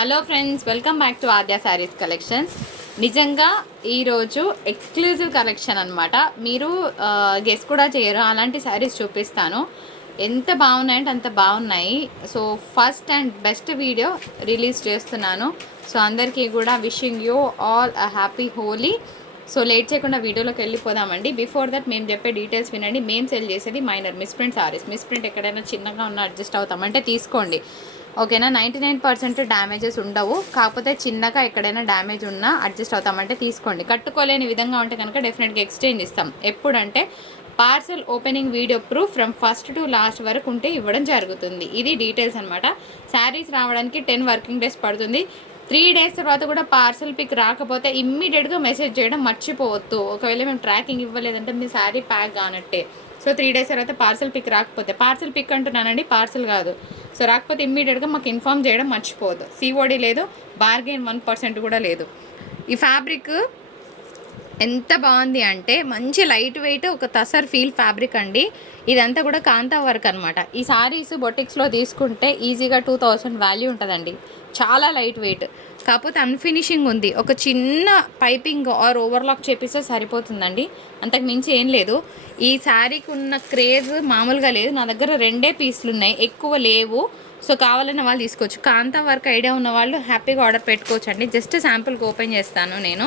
Hello friends welcome back to Aadya saris collections నిజంగా ఈరోజు exclusive collection అనమాట మీరు గెస్ కూడా చేయరు. అలాంటి శారీస్ చూపిస్తాను. ఎంత బాగున్నాయంటే అంత బాగున్నాయి. So first and best video release చేస్తున్నాను. సో అందరికీ కూడా wishing you all a happy Holi so late చేయకుండా వీడియోలోకి వెళ్ళిపోదామండి. బిఫోర్ దట్ మేము చెప్పే డీటెయిల్స్ వినండి. మేము సెల్ చేసేది మైనర్ మిస్ప్రింట్ సారీస్ మిస్ప్రింట్ ఎక్కడైనా చిన్నగా ఉన్న అడ్జస్ట్ అవుతామంటే తీసుకోండి. ఓకేనా? నైంటీ నైన్ పర్సెంట్ డ్యామేజెస్ ఉండవు. కాకపోతే చిన్నగా ఎక్కడైనా డ్యామేజ్ ఉన్నా అడ్జస్ట్ అవుతామంటే తీసుకోండి. కట్టుకోలేని విధంగా ఉంటే కనుక డెఫినెట్గా ఎక్స్చేంజ్ ఇస్తాం. ఎప్పుడంటే parcel opening video proof from first to last వరకు ఉంటే ఇవ్వడం జరుగుతుంది. ఇది డీటెయిల్స్ అనమాట శారీస్ రావడానికి టెన్ వర్కింగ్ డేస్ పడుతుంది. త్రీ డేస్ తర్వాత కూడా పార్సల్ పిక్ రాకపోతే ఇమ్మీడియట్గా మెసేజ్ చేయడం మర్చిపోవద్దు. ఒకవేళ మేము ట్రాకింగ్ ఇవ్వలేదంటే మీ శారీ ప్యాక్ కానట్టే. సో త్రీ డేస్ తర్వాత పార్సల్ పిక్ రాకపోతే పార్సల్ పిక్ అంటున్నానండి పార్సల్ కాదు. సో రాకపోతే ఇమ్మీడియట్గా మాకు ఇన్ఫామ్ చేయడం మర్చిపోవద్దు. సిఓడి లేదు బార్గెన్ వన్ పర్సెంట్ కూడా లేదు. ఈ ఫ్యాబ్రిక్ ఎంత బాగుంది అంటే మంచి లైట్ వెయిట్ ఒక తసర్ ఫీల్ ఫ్యాబ్రిక్ అండి. ఇదంతా కూడా కాంతా వర్క్ అనమాట ఈ సారీస్ బొటిక్స్లో తీసుకుంటే ఈజీగా టూ థౌసండ్ వాల్యూ ఉంటుందండి. చాలా లైట్ వెయిట్ కాకపోతే అన్ఫినిషింగ్ ఉంది. ఒక చిన్న పైపింగ్ ఆర్ ఓవర్లాక్ చేపిస్తే సరిపోతుందండి. అంతకు మించి ఏం లేదు. ఈ శారీకి ఉన్న క్రేజ్ మామూలుగా లేదు. నా దగ్గర రెండే పీసులు ఉన్నాయి. ఎక్కువ లేవు. సో కావాలన్న వాళ్ళు తీసుకోవచ్చు. కాంతా వర్క్ ఐడియా ఉన్న వాళ్ళు హ్యాపీగా ఆర్డర్ పెట్టుకోవచ్చు అండి జస్ట్ శాంపుల్కి ఓపెన్ చేస్తాను నేను.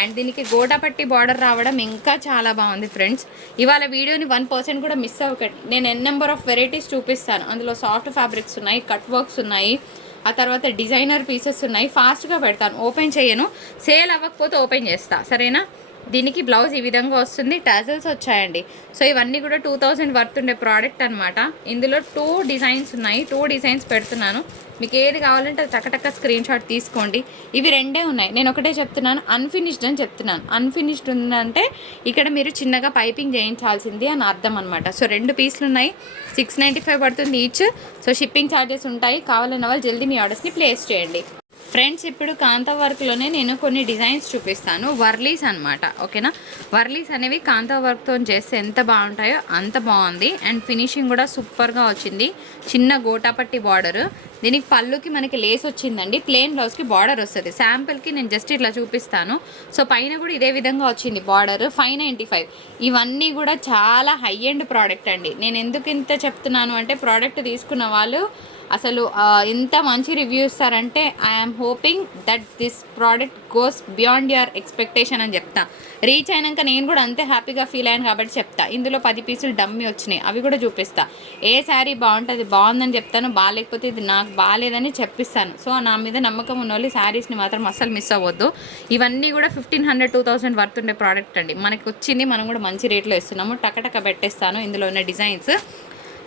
అండ్ దీనికి గోడపట్టి బార్డర్ రావడం ఇంకా చాలా బాగుంది ఫ్రెండ్స్. ఇవాళ వీడియోని వన్ పర్సెంట్ కూడా మిస్ అవ్వకండి. నేను ఎన్ నెంబర్ ఆఫ్ వెరైటీస్ చూపిస్తాను. అందులో సాఫ్ట్ ఫ్యాబ్రిక్స్ ఉన్నాయి కట్ వర్క్స్ ఉన్నాయి. ఆ తర్వాత డిజైనర్ పీసెస్ ఉన్నాయి. ఫాస్ట్గా పెడతాను. ఓపెన్ చేయను. సేల్ అవ్వకపోతే ఓపెన్ చేస్తా. సరేనా? దీనికి బ్లౌజ్ ఈ విధంగా వస్తుంది. టాజల్స్ వచ్చాయండి. సో ఇవన్నీ కూడా టూ థౌజండ్ వర్త్ ఉండే ప్రోడక్ట్ అనమాట ఇందులో టూ డిజైన్స్ ఉన్నాయి. టూ డిజైన్స్ పెడుతున్నాను. మీకు ఏది కావాలంటే అది టక్కటక్క స్క్రీన్ షాట్ తీసుకోండి. ఇవి రెండే ఉన్నాయి. నేను ఒకటే చెప్తున్నాను. అన్ఫినిష్డ్ అని చెప్తున్నాను. అన్ఫినిష్డ్ ఉందంటే ఇక్కడ మీరు చిన్నగా పైపింగ్ చేయించాల్సింది అని అర్థం అనమాట సో రెండు పీసులు ఉన్నాయి. సిక్స్ నైంటీ ఫైవ్ పడుతుంది ఈచ్ సో షిప్పింగ్ ఛార్జెస్ ఉంటాయి. కావాలన్న వాళ్ళు జల్దీ మీ ఆర్డర్స్ని ప్లేస్ చేయండి. ఫ్రెండ్స్ ఇప్పుడు కాంత వర్క్లోనే నేను కొన్ని డిజైన్స్ చూపిస్తాను. వర్లీస్ అనమాట ఓకేనా? వర్లీస్ అనేవి కాంత వర్క్తో చేస్తే ఎంత బాగుంటాయో అంత బాగుంది. అండ్ ఫినిషింగ్ కూడా సూపర్గా వచ్చింది. చిన్న గోటాపట్టి బార్డర్. దీనికి పళ్ళుకి మనకి లేస్ వచ్చిందండి. ప్లెయిన్ బ్లౌజ్కి బార్డర్ వస్తుంది. శాంపిల్కి నేను జస్ట్ ఇట్లా చూపిస్తాను. సో పైన కూడా ఇదే విధంగా వచ్చింది బార్డర్. Five ninety five. ఇవన్నీ కూడా చాలా హై ఎండ్ ప్రోడక్ట్ అండి. నేను ఎందుకు ఇంత చెప్తున్నాను అంటే ప్రోడక్ట్ తీసుకున్న వాళ్ళు అసలు ఎంత మంచి రివ్యూ ఇస్తారంటే I'm hoping that this product goes beyond your expectation అని చెప్తా. రీచ్ అయినాక నేను కూడా అంతే హ్యాపీగా ఫీల్ అయ్యాను కాబట్టి చెప్తా. ఇందులో పది పీసులు డమ్మి వచ్చినాయి. అవి కూడా చూపిస్తా. ఏ శారీ బాగుంటుంది బాగుందని చెప్తాను బాగాలేకపోతే ఇది నాకు బాగాలేదని చెప్పిస్తాను. సో నా మీద నమ్మకం ఉన్న వాళ్ళు శారీస్ని మాత్రం అస్సలు మిస్ అవ్వద్దు. ఇవన్నీ కూడా fifteen hundred two thousand worth ఉండే ప్రోడక్ట్ అండి. మనకి వచ్చింది మనం కూడా మంచి రేట్లో ఇస్తున్నాము. టకటక పెట్టేస్తాను. ఇందులో ఉన్న డిజైన్స్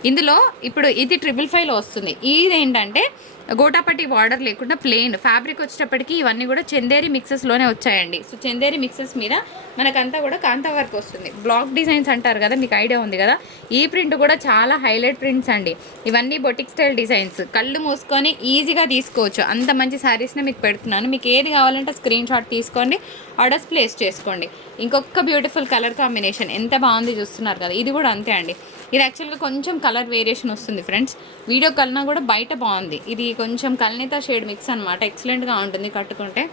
ఇందులో ఇప్పుడు ఇది ట్రిపుల్ ఫైవ్లో వస్తుంది. ఇది ఏంటంటే గోటాపట్టి బార్డర్ లేకుండా ప్లెయిన్ ఫ్యాబ్రిక్ వచ్చేటప్పటికి ఇవన్నీ కూడా చందేరి మిక్సెస్లోనే వచ్చాయండి. సో చందేరి మిక్సెస్ మీద మనకంతా కూడా కాంతా వర్క్ వస్తుంది. బ్లాక్ డిజైన్స్ అంటారు కదా మీకు ఐడియా ఉంది కదా? ఈ ప్రింట్ కూడా చాలా హైలైట్ ప్రింట్స్ అండి. ఇవన్నీ బొటిక్ స్టైల్ డిజైన్స్ కళ్ళు మూసుకొని ఈజీగా తీసుకోవచ్చు. అంత మంచి శారీస్నే మీకు పెడుతున్నాను. మీకు ఏది కావాలంటే స్క్రీన్ షాట్ తీసుకోండి. ఆర్డర్స్ ప్లేస్ చేసుకోండి. ఇంకొక బ్యూటిఫుల్ కలర్ కాంబినేషన్ ఎంత బాగుంది చూస్తున్నారు కదా? ఇది కూడా అంతే అండి. ఇది యాక్చువల్గా కొంచెం కలర్ వేరియేషన్ వస్తుంది ఫ్రెండ్స్ వీడియో కన్నా కూడా బయట బాగుంది. ఇది కొంచెం కల్నేత షేడ్ మిక్స్ అనమాట ఎక్సలెంట్గా ఉంటుంది కట్టుకుంటే.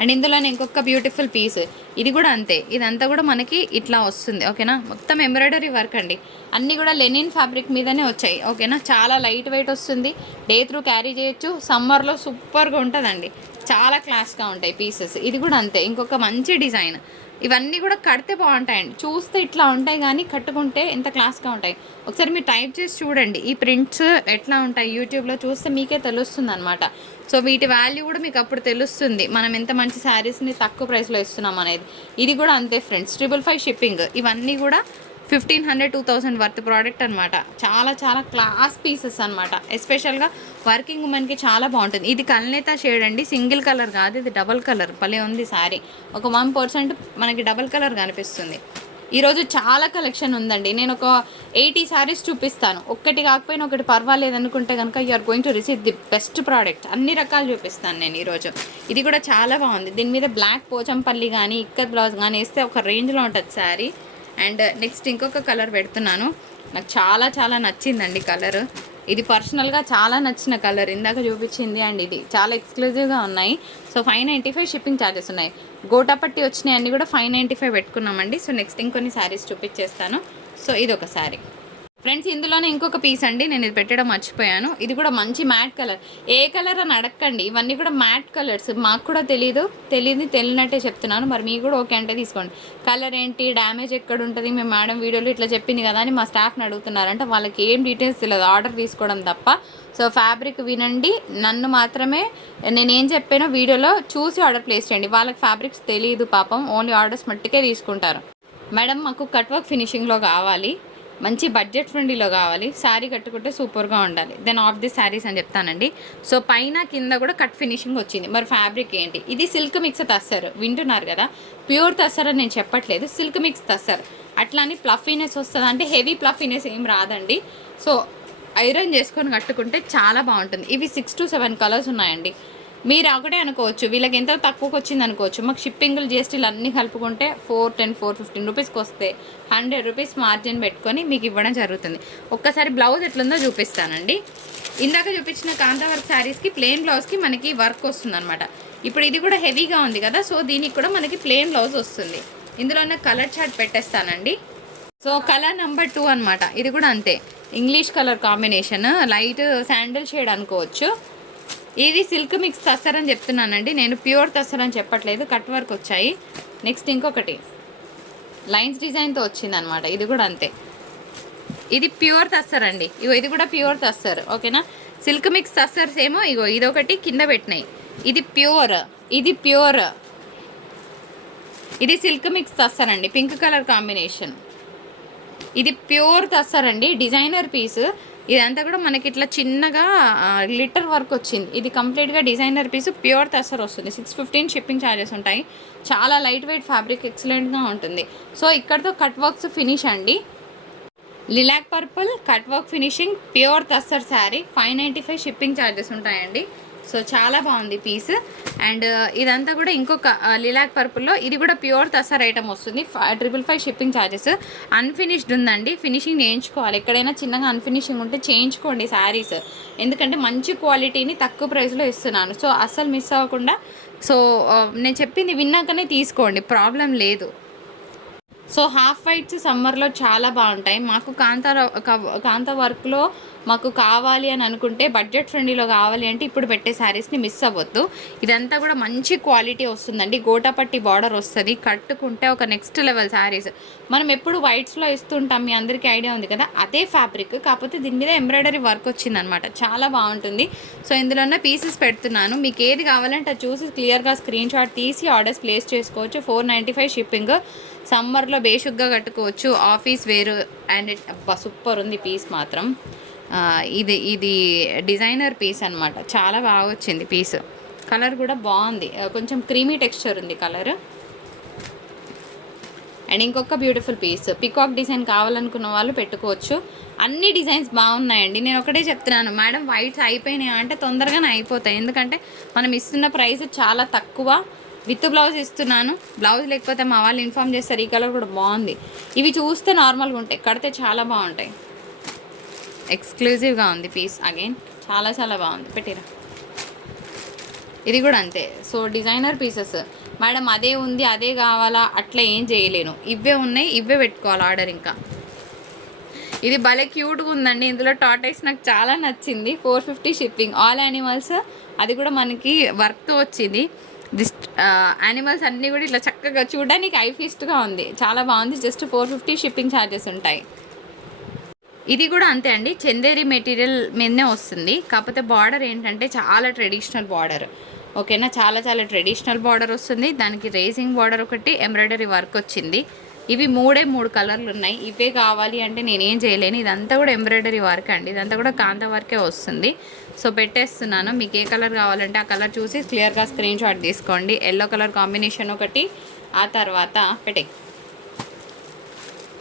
అండ్ ఇందులోనే ఇంకొక బ్యూటిఫుల్ పీస్ ఇది కూడా అంతే. ఇదంతా కూడా మనకి ఇట్లా వస్తుంది. ఓకేనా? మొత్తం ఎంబ్రాయిడరీ వర్క్ అండి. అన్నీ కూడా లెనిన్ ఫ్యాబ్రిక్ మీదనే వచ్చాయి. ఓకేనా? చాలా లైట్ వెయిట్ వస్తుంది. డే త్రూ క్యారీ చేయొచ్చు. సమ్మర్లో సూపర్గా ఉంటుందండి. చాలా క్లాస్గా ఉంటాయి పీసెస్ ఇది కూడా అంతే. ఇంకొక మంచి డిజైన్ ఇవన్నీ కూడా కడితే బాగుంటాయండి. చూస్తే ఇట్లా ఉంటాయి కానీ కట్టుకుంటే ఎంత క్లాస్గా ఉంటాయి. ఒకసారి మీరు టైప్ చేసి చూడండి. ఈ ప్రింట్స్ ఎట్లా ఉంటాయి యూట్యూబ్లో చూస్తే మీకే తెలుస్తుంది అనమాట సో వీటి వాల్యూ కూడా మీకు అప్పుడు తెలుస్తుంది. మనం ఎంత మంచి శారీస్ని తక్కువ ప్రైస్లో ఇస్తున్నాం అనేది. ఇది కూడా అంతే ఫ్రెండ్స్ ట్రిపుల్ ఫైవ్ షిప్పింగ్ ఇవన్నీ కూడా fifteen hundred two thousand worth product అనమాట చాలా చాలా క్లాస్ పీసెస్ అనమాట ఎస్పెషల్గా వర్కింగ్ ఉమెన్కి చాలా బాగుంటుంది. ఇది కల్నేత షేడ్ అండి. సింగిల్ కలర్ కాదు ఇది డబల్ కలర్ భలే ఉంది సారీ ఒక వన్ పర్సెంట్ మనకి డబల్ కలర్ కనిపిస్తుంది. ఈరోజు చాలా కలెక్షన్ ఉందండి. నేను ఒక ఎయిటీ శారీస్ చూపిస్తాను. ఒక్కటి కాకపోయినా ఒకటి పర్వాలేదు అనుకుంటే కనుక you are going to receive the best product అన్ని రకాలు చూపిస్తాను నేను ఈరోజు. ఇది కూడా చాలా బాగుంది. దీని మీద బ్లాక్ పోచంపల్లి కానీ ఇక్కత్ బ్లౌజ్ కానీ వేస్తే ఒక రేంజ్లో ఉంటుంది శారీ అండ్ నెక్స్ట్ ఇంకొక కలర్ పెడుతున్నాను. నాకు చాలా చాలా నచ్చిందండి కలర్. ఇది పర్సనల్గా చాలా నచ్చిన కలర్. ఇందాక చూపించింది అండ్ ఇది. చాలా ఎక్స్క్లూజివ్గా ఉన్నాయి. So five ninety five shipping charges ఉన్నాయి. గోటాపట్టి వచ్చినాయి అన్నీ కూడా ఫైవ్ నైంటీ ఫైవ్ పెట్టుకున్నామండి. సో నెక్స్ట్ ఇంకొన్ని శారీస్ చూపించేస్తాను. సో ఇది ఒక శారీ. ఫ్రెండ్స్ ఇందులోనే ఇంకొక పీస్ అండి. నేను ఇది పెట్టడం మర్చిపోయాను. ఇది కూడా మంచి మ్యాట్ కలర్ ఏ కలర్ అని అడగండి ఇవన్నీ కూడా మ్యాట్ కలర్స్ మాకు కూడా తెలీదు. తెలియదు తెలియనట్టే చెప్తున్నాను. మరి మీకు కూడా ఓకే అంటే తీసుకోండి. కలర్ ఏంటి? డ్యామేజ్ ఎక్కడ ఉంటుంది మేము మేడం వీడియోలో ఇట్లా చెప్పింది కదా అని మా స్టాఫ్ని అడుగుతున్నారంటే. వాళ్ళకి ఏం డీటెయిల్స్ తెలియదు. ఆర్డర్ తీసుకోవడం తప్ప. సో ఫ్యాబ్రిక్ వినండి. నన్ను మాత్రమే నేనేం చెప్పానో వీడియోలో చూసి ఆర్డర్ ప్లేస్ చేయండి. వాళ్ళకి ఫ్యాబ్రిక్స్ తెలియదు పాపం. ఓన్లీ ఆర్డర్స్ మట్టుకే తీసుకుంటారు. మేడం మాకు కట్ వర్క్ ఫినిషింగ్లో కావాలి. మంచి బడ్జెట్ ఫ్రెండ్లీలో కావాలి. శారీ కట్టుకుంటే సూపర్గా ఉండాలి. దెన్ ఆఫ్ ది శారీస్ అని చెప్తానండి. సో పైన కింద కూడా కట్ ఫినిషింగ్ వచ్చింది. మరి ఫ్యాబ్రిక్ ఏంటి? ఇది సిల్క్ మిక్స్ తస్సరు. వింటున్నారు కదా? ప్యూర్ తస్సర్ అని నేను చెప్పట్లేదు. Silk mix tussar. అట్లా అని ప్లఫీనెస్ వస్తుంది అంటే హెవీ ప్లఫీనెస్ ఏం రాదండి. సో ఐరన్ చేసుకొని కట్టుకుంటే చాలా బాగుంటుంది. ఇవి సిక్స్ టు సెవెన్ కలర్స్ ఉన్నాయండి. మీరు ఒకటే అనుకోవచ్చు. వీళ్ళకి ఎంత తక్కువకి వచ్చింది అనుకోవచ్చు. మాకు షిప్పింగ్లు జిఎస్టీలు అన్నీ కలుపుకుంటే ఫోర్ టెన్ ఫోర్ ఫిఫ్టీన్ రూపీస్కి వస్తే హండ్రెడ్ రూపీస్ మార్జిన్ పెట్టుకొని మీకు ఇవ్వడం జరుగుతుంది. ఒక్కసారి బ్లౌజ్ ఎట్లుందో చూపిస్తానండి. ఇందాక చూపించిన కాంతా వర్క్ శారీస్కి ప్లెయిన్ బ్లౌజ్కి మనకి వర్క్ వస్తుంది అనమాట ఇప్పుడు ఇది కూడా హెవీగా ఉంది కదా సో దీనికి కూడా మనకి ప్లెయిన్ బ్లౌజ్ వస్తుంది. ఇందులోనే కలర్ చార్ట్ పెట్టేస్తానండి. సో కలర్ నెంబర్ టూ అనమాట ఇది కూడా అంతే. English colour combination. Light sandal shade అనుకోవచ్చు. ఇది సిల్క్ మిక్స్ తస్సర్ అని చెప్తున్నానండి. నేను ప్యూర్ తసరని అని చెప్పట్లేదు. కట్ వర్క్ వచ్చాయి. నెక్స్ట్ ఇంకొకటి. లైన్స్ డిజైన్తో వచ్చిందనమాట ఇది కూడా అంతే. ఇది ప్యూర్ తస్సర్ అండి. ఇగో ఇది కూడా ప్యూర్ తస్సర్ ఓకేనా? సిల్క్ మిక్స్ తస్సర్స్ ఏమో ఇగో ఇదొకటి కింద పెట్టినాయి. ఇది ప్యూర్. ఇది ప్యూర్. ఇది సిల్క్ మిక్స్ తస్సర్ అండి. Pink colour combination. ఇది ప్యూర్ తస్సర్ అండి. Designer piece. ఇదంతా కూడా మనకి ఇట్లా చిన్నగా లిటర్ వర్క్ వచ్చింది. ఇది కంప్లీట్గా డిజైనర్ పీస్ ప్యూర్ తస్సర్ వస్తుంది. సిక్స్ ఫిఫ్టీన్ షిప్పింగ్ ఛార్జెస్ ఉంటాయి. చాలా లైట్ వెయిట్ ఫ్యాబ్రిక్ ఎక్సలెంట్గా ఉంటుంది. సో ఇక్కడతో కట్ వర్క్స్ ఫినిష్ అండి. Lilac purple cut work finishing pure tussar sari five ninety five shipping charges ఉంటాయండి. సో చాలా బాగుంది పీస్. అండ్ uh, ఇదంతా కూడా ఇంకొక uh, లిలాక్ పర్పుల్లో ఇది కూడా ప్యూర్ తస్సర్ ఐటమ్ వస్తుంది. Triple five shipping charges unfinished ఉందండి. ఫినిషింగ్ చేయించుకోవాలి ఎక్కడైనా చిన్నగా అన్ఫినిషింగ్ ఉంటే చేయించుకోండి శారీస్. ఎందుకంటే మంచి క్వాలిటీని తక్కువ ప్రైస్లో ఇస్తున్నాను. సో అస్సలు మిస్ అవ్వకుండా సో uh, నేను చెప్పింది విన్నాకనే తీసుకోండి. ప్రాబ్లం లేదు. సో హాఫ్ వైట్స్ సమ్మర్లో చాలా బాగుంటాయి. మాకు కాంత కాంత వర్క్లో మాకు కావాలి అని అనుకుంటే బడ్జెట్ ఫ్రెండ్లీలో కావాలి అంటే ఇప్పుడు పెట్టే శారీస్ని మిస్ అవ్వద్దు. ఇదంతా కూడా మంచి క్వాలిటీ వస్తుందండి. గోటాపట్టి బార్డర్ వస్తుంది. కట్టుకుంటే ఒక నెక్స్ట్ లెవెల్ శారీస్ మనం ఎప్పుడు వైట్స్లో ఇస్తుంటాం మీ అందరికీ ఐడియా ఉంది కదా? అదే ఫ్యాబ్రిక్ కాకపోతే దీని మీద ఎంబ్రాయిడరీ వర్క్ వచ్చిందనమాట చాలా బాగుంటుంది. సో ఇందులోనే పీసెస్ పెడుతున్నాను. మీకు ఏది కావాలంటే అది చూసి క్లియర్గా స్క్రీన్ షాట్ తీసి ఆర్డర్స్ ప్లేస్ చేసుకోవచ్చు. ఫోర్ నైంటీ ఫైవ్ షిప్పింగ్ సమ్మర్లో బేషుగ్గా కట్టుకోవచ్చు. ఆఫీస్ వేరు అండ్ అబ్బా సూపర్ ఉంది పీస్ మాత్రం. ఇది ఇది డిజైనర్ పీస్ అన్నమాట. చాలా బాగా వచ్చింది పీస్. కలర్ కూడా బాగుంది. కొంచెం క్రీమీ టెక్స్చర్ ఉంది కలర్. అండ్ ఇంకొక బ్యూటిఫుల్ పీస్. పికాక్ డిజైన్ కావాలనుకున్న వాళ్ళు పెట్టుకోవచ్చు. అన్ని డిజైన్స్ బాగున్నాయండి. నేను ఒకటే చెప్తున్నాను. మేడం వైట్స్ అయిపోయినాయి? అంటే తొందరగానే అయిపోతాయి. ఎందుకంటే మనం ఇస్తున్న ప్రైస్ చాలా తక్కువ. విత్ బ్లౌజ్ ఇస్తున్నాను. బ్లౌజ్ లేకపోతే మా వాళ్ళు ఇన్ఫామ్ చేస్తారు. ఈ కలర్ కూడా బాగుంది. ఇవి చూస్తే నార్మల్గా ఉంటాయి. కడితే చాలా బాగుంటాయి. ఎక్స్క్లూజివ్గా ఉంది పీస్ అగైన్ చాలా చాలా బాగుంది. పెట్టిరా. ఇది కూడా అంతే. సో డిజైనర్ పీసెస్ మేడం అదే ఉంది అదే కావాలా? అట్లా ఏం చేయలేను. ఇవే ఉన్నాయి ఇవే పెట్టుకోవాలి ఆర్డర్ ఇంకా. ఇది భలే క్యూట్గా ఉందండి. ఇందులో టాటైస్ నాకు చాలా నచ్చింది. Four fifty shipping all animals అది కూడా మనకి వర్క్తో వచ్చింది. దిస్ యానిమల్స్ అన్నీ కూడా ఇట్లా చక్కగా చూడడానికి ఐఫీస్ట్గా ఉంది. చాలా బాగుంది. Just four fifty shipping charges ఉంటాయి. ఇది కూడా అంతే అండి. చందేరి మెటీరియల్ మీదనే వస్తుంది. కాకపోతే బార్డర్ ఏంటంటే చాలా ట్రెడిషనల్ బార్డర్. ఓకేనా? చాలా చాలా ట్రెడిషనల్ బార్డర్ వస్తుంది. దానికి రేసింగ్ బార్డర్ ఒకటి ఎంబ్రాయిడరీ వర్క్ వచ్చింది. ఇవి మూడే మూడు కలర్లు ఉన్నాయి. ఇవే కావాలి అంటే నేనేం చేయలేను. ఇదంతా కూడా ఎంబ్రాయిడరీ వర్క్ అండి. ఇదంతా కూడా కాంత వర్కే వస్తుంది. సో పెట్టేస్తున్నాను. మీకు ఏ కలర్ కావాలంటే ఆ కలర్ చూసి క్లియర్గా స్క్రీన్ షాట్ తీసుకోండి. ఎల్లో కలర్ కాంబినేషన్ ఒకటి. ఆ తర్వాత పెట్టే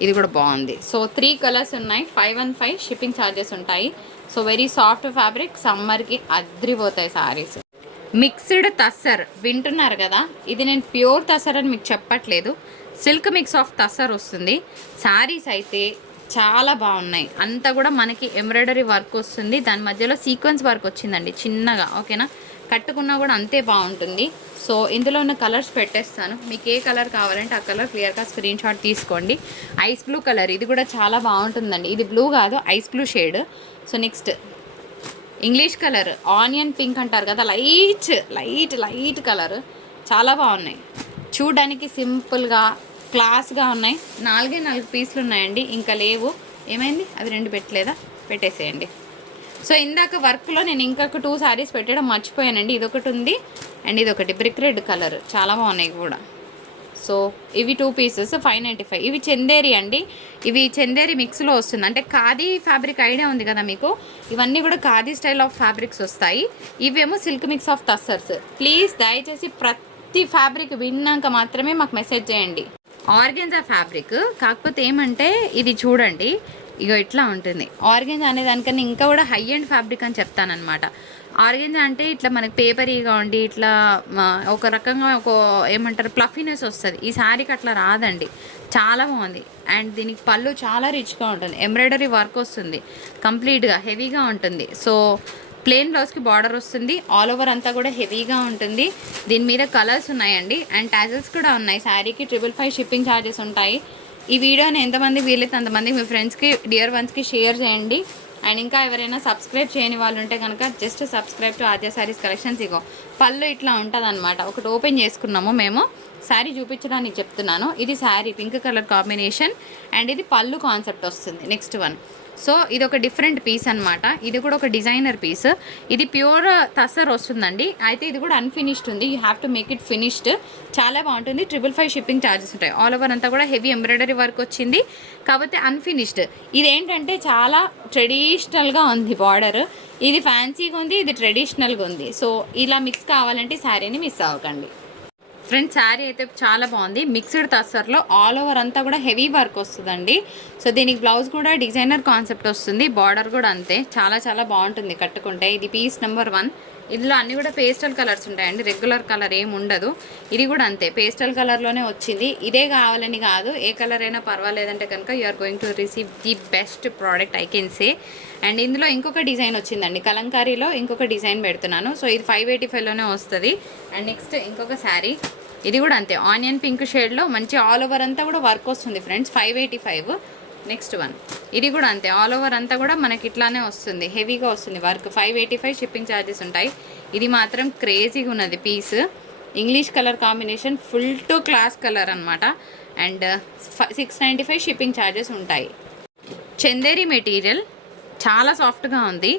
ఇది కూడా బాగుంది. సో త్రీ కలర్స్ ఉన్నాయి. Five one five shipping charges ఉంటాయి. సో వెరీ సాఫ్ట్ ఫ్యాబ్రిక్ సమ్మర్కి అద్రిపోతాయి సారీస్ మిక్స్డ్ తస్సర్ వింటున్నారు కదా? ఇది నేను ప్యూర్ తస్సర్ అని మీకు చెప్పట్లేదు. సిల్క్ మిక్స్ ఆఫ్ తస్సర్ వస్తుంది. శారీస్ అయితే చాలా బాగున్నాయి. అంతా కూడా మనకి ఎంబ్రాయిడరీ వర్క్ వస్తుంది. దాని మధ్యలో సీక్వెన్స్ వర్క్ వచ్చిందండి చిన్నగా. ఓకేనా కట్టుకున్నా కూడా అంతే బాగుంటుంది. సో ఇందులో ఉన్న కలర్స్ పెట్టేస్తాను. మీకు ఏ కలర్ కావాలంటే ఆ కలర్ క్లియర్గా స్క్రీన్ షాట్ తీసుకోండి. ఐస్ బ్లూ కలర్ ఇది కూడా చాలా బాగుంటుందండి. ఇది బ్లూ కాదు ice blue shade. So next English colour onion pink అంటారు కదా లైట్ లైట్ లైట్ కలర్. చాలా బాగున్నాయి. చూడడానికి సింపుల్గా క్లాస్గా ఉన్నాయి. నాలుగే నాలుగు పీసులు ఉన్నాయండి. ఇంకా లేవు. ఏమైంది? అవి రెండు పెట్టలేదా? పెట్టేసేయండి. సో ఇందాక వర్క్లో నేను ఇంకొక టూ శారీస్ పెట్టడం మర్చిపోయానండి. ఇదొకటి ఉంది. అండ్ ఇదొకటి బ్రిక్ రెడ్ కలర్ చాలా బాగున్నాయి కూడా. సో ఇవి two pieces five ninety five ఇవి చందేరి అండి. ఇవి చందేరి మిక్స్లో వస్తుంది. అంటే ఖాదీ ఫ్యాబ్రిక్ ఐడియా ఉంది కదా మీకు? ఇవన్నీ కూడా ఖాదీ స్టైల్ ఆఫ్ ఫ్యాబ్రిక్స్ వస్తాయి. ఇవేమో silk mix of tussars please దయచేసి ప్రతి ఫ్యాబ్రిక్ విన్నాక మాత్రమే మాకు మెసేజ్ చేయండి. ఆర్గెన్జా ఫ్యాబ్రిక్ కాకపోతే ఏమంటే ఇది చూడండి. ఇగో ఇట్లా ఉంటుంది. ఆర్గెంజ్ అనే దానికన్నా ఇంకా కూడా హై అండ్ ఫ్యాబ్రిక్ అని చెప్తానమాట ఆర్గెంజ్ అంటే ఇట్లా మనకి పేపరీగా ఉండి ఇట్లా ఒక రకంగా ఒక ఏమంటారు ప్లఫీనెస్ వస్తుంది. ఈ శారీకి అట్లా రాదండి. చాలా బాగుంది. అండ్ దీనికి పళ్ళు చాలా రిచ్గా ఉంటుంది. ఎంబ్రాయిడరీ వర్క్ వస్తుంది. కంప్లీట్గా హెవీగా ఉంటుంది. సో ప్లెయిన్ బ్లౌజ్కి బార్డర్ వస్తుంది. ఆల్ ఓవర్ అంతా కూడా హెవీగా ఉంటుంది. దీని మీద కలర్స్ ఉన్నాయండి. అండ్ టాజల్స్ కూడా ఉన్నాయి. శారీకి ట్రిపుల్ ఫైవ్ షిప్పింగ్ ఛార్జెస్ ఉంటాయి. ఈ వీడియోని ఎంతమంది వీలైతే అంతమంది మీ ఫ్రెండ్స్కి డియర్ వన్స్కి షేర్ చేయండి. అండ్ ఇంకా ఎవరైనా సబ్స్క్రైబ్ చేయని వాళ్ళు ఉంటే కనుక just subscribe to Aadya saris collections ఇగో. పళ్ళు ఇట్లా ఉంటుంది ఒకటి ఓపెన్ చేసుకున్నాము మేము. శారీ చూపించడానికి చెప్తున్నాను. ఇది sari pink colour combination and ఇది పళ్ళు కాన్సెప్ట్ వస్తుంది. నెక్స్ట్ వన్ సో ఇది ఒక డిఫరెంట్ పీస్ అన్నమాట. ఇది కూడా ఒక డిజైనర్ పీస్ ఇది ప్యూర్ uh, తసర్ వస్తుందండి. అయితే ఇది కూడా అన్ఫినిష్డ్ ఉంది. You have to make it finished చాలా బాగుంటుంది. ట్రిపుల్ ఫైవ్ షిప్పింగ్ ఛార్జెస్ ఉంటాయి. ఆల్ ఓవర్ అంతా కూడా హెవీ ఎంబ్రాయిడరీ వర్క్ వచ్చింది. కాకపోతే అన్ఫినిష్డ్ ఇదేంటంటే చాలా ట్రెడిషనల్గా ఉంది బార్డర్ ఇది ఫ్యాన్సీగా ఉంది ఇది ట్రెడిషనల్గా ఉంది. సో ఇలా మిక్స్ కావాలంటే ఈ శారీని మిస్ అవ్వకండి. ఫ్రెండ్స్ శారీ అయితే చాలా బాగుంది. మిక్స్డ్ తస్సర్లో ఆల్ ఓవర్ అంతా కూడా హెవీ వర్క్ వస్తుందండి. సో దీనికి బ్లౌజ్ కూడా డిజైనర్ కాన్సెప్ట్ వస్తుంది. బార్డర్ కూడా అంతే. చాలా చాలా బాగుంటుంది కట్టుకుంటే. ఇది పీస్ నెంబర్ వన్. ఇందులో అన్ని కూడా పేస్టల్ కలర్స్ ఉంటాయండి. రెగ్యులర్ కలర్ ఏమి ఉండదు. ఇది కూడా అంతే. పేస్టల్ కలర్లోనే వచ్చింది. ఇదే కావాలని కాదు. ఏ కలర్ అయినా పర్వాలేదంటే కనుక you are going to receive the best product I can say and ఇందులో ఇంకొక డిజైన్ వచ్చిందండి. కలంకారీలో ఇంకొక డిజైన్ పెడుతున్నాను. సో ఇది ఫైవ్ ఎయిటీ ఫైవ్లోనే వస్తుంది. అండ్ నెక్స్ట్ ఇంకొక శారీ. ఇది కూడా అంతే. ఆనియన్ పింక్ షేడ్లో మంచి ఆల్ ఓవర్ అంతా కూడా వర్క్ వస్తుంది friends five eighty five next one ఇది కూడా అంతే. ఆల్ ఓవర్ అంతా కూడా మనకి ఇట్లానే వస్తుంది. హెవీగా వస్తుంది work five eighty five shipping charges ఉంటాయి. ఇది మాత్రం క్రేజీగా ఉన్నది piece English colour combination full to class colour అనమాట and six ninety five shipping charges ఉంటాయి. చందేరి మెటీరియల్ చాలా సాఫ్ట్గా ఉంది.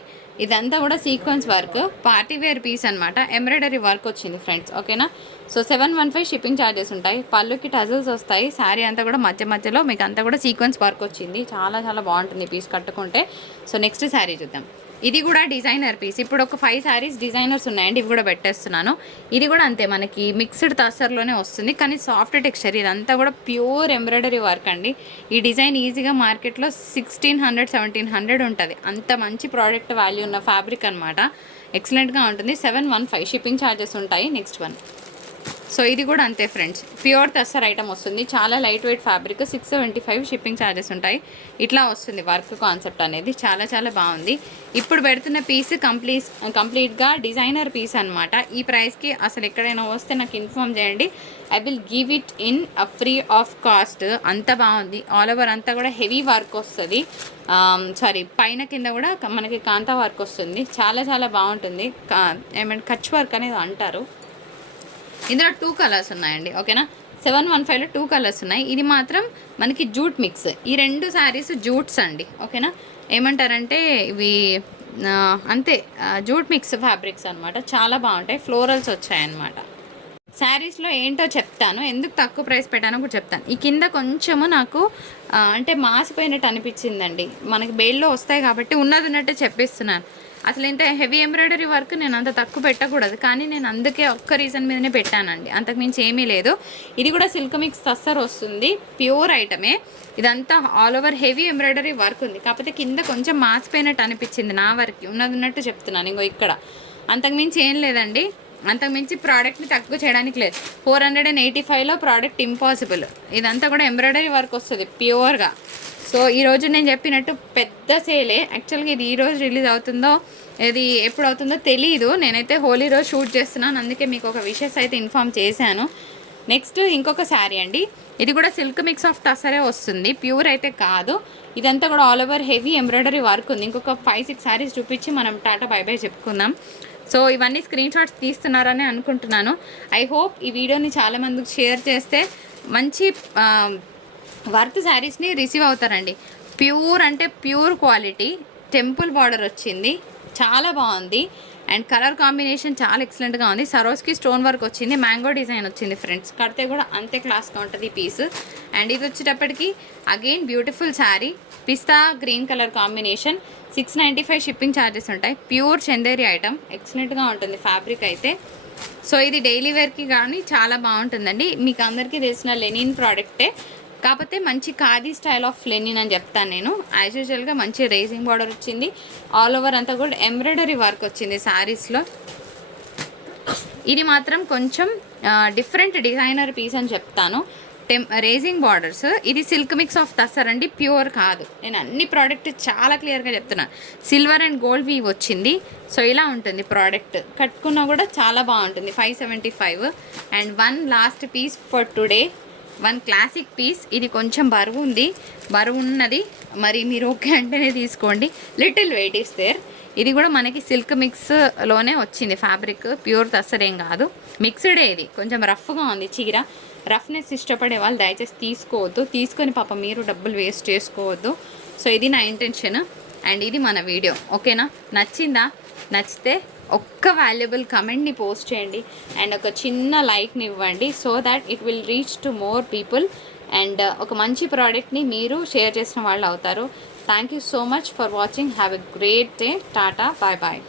ఇదంతా కూడా sequence work party wear piece అనమాట ఎంబ్రాయిడరీ వర్క్ వచ్చింది ఫ్రెండ్స్ ఓకేనా so seven one five shipping charges ఉంటాయి. పళ్ళుకి టజల్స్ వస్తాయి. శారీ అంతా కూడా మధ్య మధ్యలో. మీకు అంతా కూడా సీక్వెన్స్ వర్క్ వచ్చింది. చాలా చాలా బాగుంటుంది పీస్ కట్టుకుంటే. సో నెక్స్ట్ శారీ చూద్దాం. ఇది కూడా డిజైనర్ పీస్. ఇప్పుడు ఒక ఫైవ్ శారీస్ డిజైనర్స్ ఉన్నాయండి ఇవి కూడా పెట్టేస్తున్నాను. ఇది కూడా అంతే మనకి మిక్స్డ్ తసర్లోనే వస్తుంది. కానీ సాఫ్ట్ టెక్స్చర్ ఇదంతా కూడా ప్యూర్ ఎంబ్రాయిడరీ వర్క్ అండి. ఈ డిజైన్ ఈజీగా మార్కెట్లో సిక్స్టీన్ హండ్రెడ్ సెవెంటీన్ హండ్రెడ్ ఉంటుంది. అంత మంచి ప్రోడక్ట్ వాల్యూ ఉన్న ఫ్యాబ్రిక్ అనమాట ఎక్సలెంట్గా ఉంటుంది. Seven one five shipping charges ఉంటాయి. నెక్స్ట్ వన్ సో ఇది కూడా అంతే ఫ్రెండ్స్. ప్యూర్ తస్సర్ ఐటమ్ వస్తుంది. చాలా light weight fabric six seventy five shipping charges ఉంటాయి. ఇట్లా వస్తుంది వర్క్ కాన్సెప్ట్ అనేది. చాలా చాలా బాగుంది. ఇప్పుడు పెడుతున్న పీస్ కంప్లీట్ కంప్లీట్గా డిజైనర్ పీస్ అనమాట ఈ ప్రైస్కి అసలు ఎక్కడైనా వస్తే నాకు ఇన్ఫామ్ చేయండి. I will give it in free of cost అంత బాగుంది. ఆల్ ఓవర్ అంతా కూడా హెవీ వర్క్ వస్తుంది. సారీ పైన కింద కూడా మనకి కాంతా వర్క్ వస్తుంది. చాలా చాలా బాగుంటుంది. కా- ఏమంటే కచ్ వర్క్ అనేది అంటారు. ఇందులో టూ కలర్స్ ఉన్నాయండి ఓకేనా? సెవెన్ వన్ ఫైవ్లో టూ కలర్స్ ఉన్నాయి. ఇది మాత్రం మనకి జూట్ మిక్స్ ఈ రెండు శారీస్ జూట్స్ అండి ఓకేనా? ఏమంటారంటే ఇవి అంతే జూట్ మిక్స్ ఫ్యాబ్రిక్స్ అనమాట చాలా బాగుంటాయి ఫ్లోరల్స్ వచ్చాయన్నమాట. శారీస్లో ఏంటో చెప్తాను ఎందుకు తక్కువ ప్రైస్ పెట్టానో కూడా చెప్తాను. ఈ కింద కొంచెము నాకు అంటే మాసిపోయినట్టు అనిపించిందండి. మనకి బెయిల్లో వస్తాయి కాబట్టి ఉన్నది ఉన్నట్టే చెప్పిస్తున్నాను. అసలు ఇంత హెవీ ఎంబ్రాయిడరీ వర్క్ నేను అంత తక్కువ పెట్టకూడదు. కానీ నేను అందుకే ఒక్క రీజన్ మీదనే పెట్టానండి. అంతకుమించి ఏమీ లేదు. ఇది కూడా సిల్క్ మిక్స్ తస్సర్ వస్తుంది. ప్యూర్ ఐటమే ఇదంతా all over heavy embroidery work ఉంది. కాకపోతే కింద కొంచెం మాసిపోయినట్టు అనిపించింది నా వరకు. ఉన్నది ఉన్నట్టు చెప్తున్నాను. ఇంకో ఇక్కడ. అంతకుమించి ఏం లేదండి. అంతకుమించి ప్రోడక్ట్ని తక్కువ చేయడానికి లేదు. ఫోర్ హండ్రెడ్ అండ్ ఎయిటీ ఫైవ్లో ప్రోడక్ట్ ఇంపాసిబుల్ ఇదంతా కూడా ఎంబ్రాయిడరీ వర్క్ వస్తుంది. ప్యూర్గా సో ఈరోజు నేను చెప్పినట్టు పెద్ద సేలే. యాక్చువల్గా ఇది ఈరోజు రిలీజ్ అవుతుందో ఇది ఎప్పుడు అవుతుందో తెలియదు నేనైతే హోలీ రోజు షూట్ చేస్తున్నాను. అందుకే మీకు ఒక విషెస్ అయితే ఇన్ఫామ్ చేశాను. నెక్స్ట్ ఇంకొక శారీ అండి. ఇది కూడా సిల్క్ మిక్స్ ఆఫ్ టసరే వస్తుంది. ప్యూర్ అయితే కాదు. ఇదంతా కూడా all over heavy embroidery work ఉంది. ఇంకొక ఫైవ్ సిక్స్ శారీస్ చూపించి మనం టాటా బై బై చెప్పుకుందాం. సో ఇవన్నీ స్క్రీన్ షాట్స్ తీస్తున్నారని అనుకుంటున్నాను. ఐ హోప్ ఈ వీడియోని చాలామందికి షేర్ చేస్తే మంచి వర్త్ శారీస్ని రిసీవ్ అవుతారండి. ప్యూర్ అంటే ప్యూర్ క్వాలిటీ. టెంపుల్ బార్డర్ వచ్చింది. చాలా బాగుంది. అండ్ కలర్ కాంబినేషన్ చాలా ఎక్సలెంట్గా ఉంది. సరోస్కి స్టోన్ వర్క్ వచ్చింది. మ్యాంగో డిజైన్ వచ్చింది ఫ్రెండ్స్. కడితే కూడా అంతే క్లాస్గా ఉంటుంది ఈ పీస్. అండ్ ఇది వచ్చేటప్పటికి again beautiful sari. Pista green colour combination. Six ninety five shipping charges ఉంటాయి. Pure Chanderi item. ఎక్సలెంట్గా ఉంటుంది ఫ్యాబ్రిక్ అయితే. సో ఇది డైలీ వేర్కి కానీ చాలా బాగుంటుందండి. మీకు అందరికీ తెలిసిన లెనిన్ ప్రోడక్టే. కాకపోతే మంచి ఖాదీ స్టైల్ ఆఫ్ లెనిన్ అని చెప్తాను నేను. యాజ్ యూజువల్గా మంచి రేసింగ్ బార్డర్ వచ్చింది. ఆల్ ఓవర్ అంతా కూడా ఎంబ్రాయిడరీ వర్క్ వచ్చింది శారీస్లో ఇది మాత్రం కొంచెం డిఫరెంట్ డిజైనర్ పీస్ అని చెప్తాను. టెం రేజింగ్ బార్డర్స్ ఇది సిల్క్ మిక్స్ ఆఫ్ తస్సర్ అండి. ప్యూర్ కాదు. నేను అన్ని ప్రోడక్ట్ చాలా క్లియర్గా చెప్తున్నాను సిల్వర్ అండ్ గోల్డ్ వీవ్ వచ్చింది. సో ఇలా ఉంటుంది ప్రోడక్ట్ కట్టుకున్నా కూడా చాలా బాగుంటుంది. Five seventy five and one last piece for today one classic piece. ఇది కొంచెం బరువు ఉంది. బరువు ఉన్నది. మరి మీరు ఓకే అంటేనే తీసుకోండి. Little weight is there. ఇది కూడా మనకి సిల్క్ మిక్స్లోనే వచ్చింది. ఫ్యాబ్రిక్ ప్యూర్ తస్సరేం కాదు. మిక్స్డే ఇది. కొంచెం రఫ్గా ఉంది చీర. రఫ్నెస్ ఇష్టపడే వాళ్ళు దయచేసి తీసుకోవద్దు. తీసుకొని పాప మీరు డబ్బులు వేస్ట్ చేసుకోవద్దు. సో ఇది నా ఇంటెన్షన్. అండ్ ఇది మన వీడియో. ఓకేనా? నచ్చిందా? నచ్చితే ఒక్క వాల్యుబుల్ కమెంట్ని పోస్ట్ చేయండి అండ్ ఒక చిన్న లైక్ని ఇవ్వండి so that it will reach to more people and uh, ఒక మంచి ప్రోడక్ట్ని మీరు షేర్ చేసిన వాళ్ళు అవుతారు. Thank you so much for watching have a great day tata bye bye